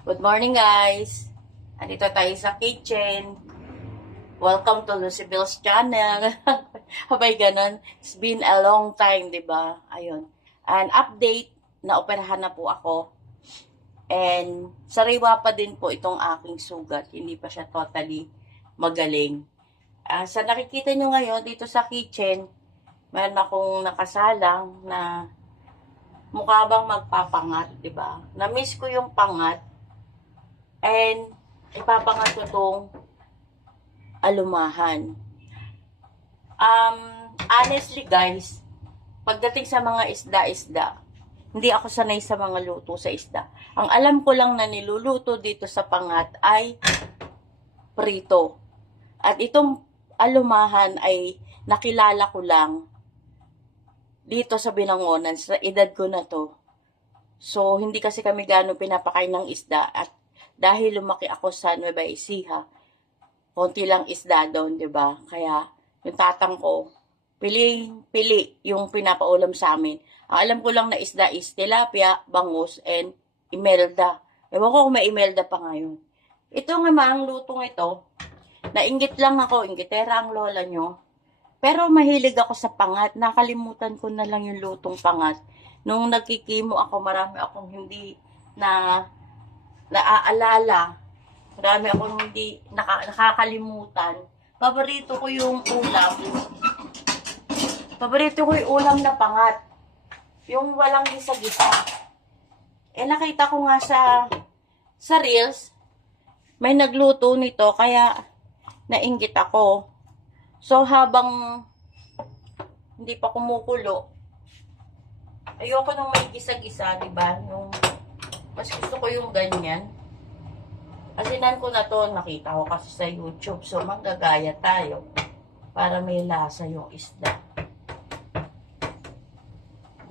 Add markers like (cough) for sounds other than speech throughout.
Good morning, guys. Andito tayo sa kitchen. Welcome to Lucibel's channel. (laughs) Habay ganon. It's been a long time, di ba? Ayun. An update, na operahan na po ako. And sariwa pa din po itong aking sugat. Hindi pa siya totally magaling. Ah, sa nakikita nyo ngayon dito sa kitchen, meron akong nakasalang na mukha bang magpapangat, di ba? Na-miss ko yung pangat. And ipapangat ko tong alumahan. Um, honestly guys, pagdating sa mga isda-isda, hindi ako sanay sa mga luto sa isda. Ang alam ko lang na niluluto dito sa pangat ay prito. At itong alumahan ay nakilala ko lang dito sa Binangonan, sa edad ko na to. So, hindi kasi kami gano'ng pinapakain ng isda. At dahil lumaki ako sa Nueva Ecija, konti lang isda doon, di ba? Kaya, yung tatang ko, pili, pili yung pinapaulam sa amin. Ang alam ko lang na isda is tilapia, bangus, and imelda. Ewan ko kung may imelda pa ngayon. Ito nga maang lutong ito, nainggit lang ako, inggitera ang lola nyo. Pero mahilig ako sa pangat. Nakalimutan ko na lang yung lutong pangat. Nung nagkikimo ako, marami akong hindi na naaalala. Marami akong hindi naka, nakakalimutan. Paborito ko yung ulam. Paborito ko yung ulam na pangat. Yung walang gisa-gisa. Eh nakita ko nga sa sa Reels, may nagluto nito kaya nainggit ako. So habang hindi pa kumukulo, ayoko nung may gisa-gisa, di ba? Yung mas gusto ko yung ganyan. Asinan ko na to, nakita ko kasi sa YouTube. So, manggagaya tayo para may lasa yung isda.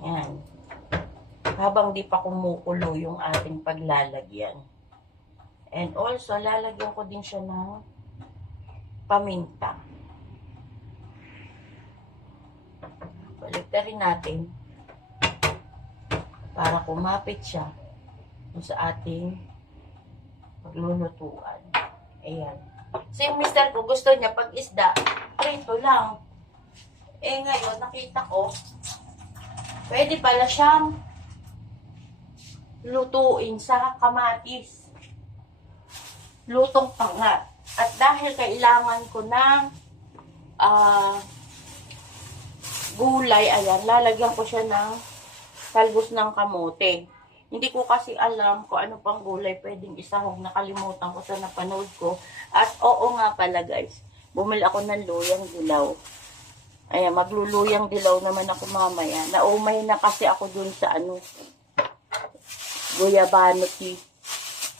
Yan. Habang di pa kumukulo yung ating paglalagyan. And also, lalagyan ko din siya ng paminta. Balik na rin natin para kumapit siya sa ating paglulutuan. Ayan. So yung mister ko, gusto niya pag isda, prito lang. Eh ngayon, nakita ko, pwede pala siyang lutuin sa kamatis. Lutong pangat. At dahil kailangan ko ng ah, gulay, ayan, lalagyan ko siya ng talbos ng kamote. Hindi ko kasi alam kung ano pang gulay pwedeng isahog. Nakalimutan ko sa napanood ko. At oo nga pala guys, bumili ako ng luyang dilaw. Ayan, magluluyang dilaw naman ako mamaya. Naumay na kasi ako dun sa ano, guyabano tea.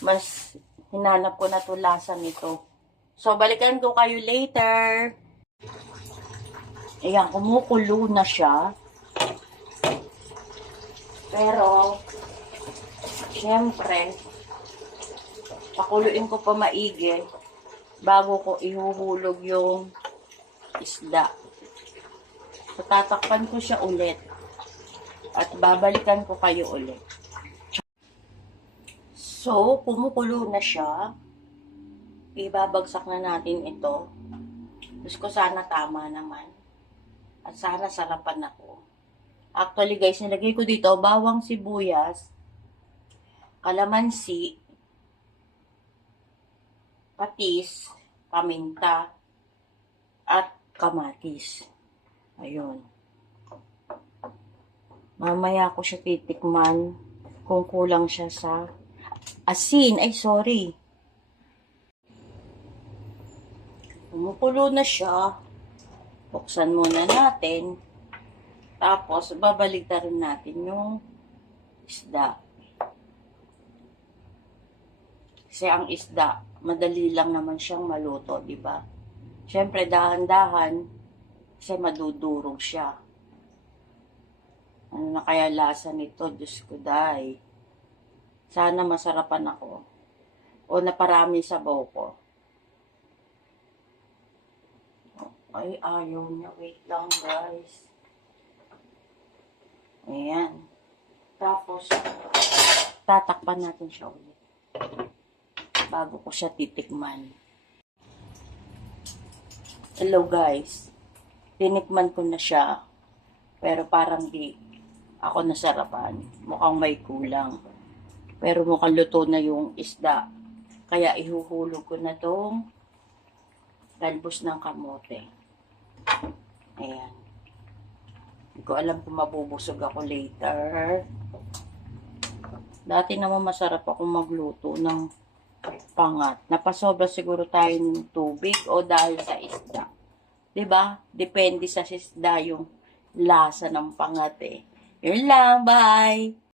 Mas hinanap ko na to lasa nito. So, balikan ko kayo later. Ayan, kumukulo na siya. Pero, syempre, pakuluin ko pa maigi bago ko ihuhulog yung isda. So, tatakpan ko siya ulit. At babalikan ko kayo ulit. So, kumukulo na siya. Ibabagsak na natin ito. Gusto ko sana tama naman. At sana sarapan ako. Actually guys, nilagay ko dito bawang sibuyas, kalamansi, patis, paminta, at kamatis. Ayun. Mamaya ko siya titikman kung kulang siya sa asin. Ay, sorry. Kumukulo na siya. Buksan muna natin. Tapos, babalik na rin natin yung isda. Kasi ang isda, madali lang naman siyang maluto, di ba? Siyempre, dahan-dahan, kasi madudurog siya. Ano na kaya lasa nito? Diyos ko, day. Sana masarapan ako. O naparami sa ko. Ay, ayaw niya. Wait lang, guys. Ayan. Tapos, tatakpan natin siya ulit. Bago ko siya titikman. Hello guys. Tinikman ko na siya. Pero parang di ako nasarapan. Mukhang may kulang. Pero mukhang luto na yung isda. Kaya ihuhulog ko na tong talbos ng kamote. Ayan. Hindi ko alam kung mabubusog ako later. Dati naman masarap ako magluto ng pangat. Napasobra siguro tayo ng tubig o dahil sa isda. ba? Depende sa isda yung lasa ng pangat eh. Yun lang, bye!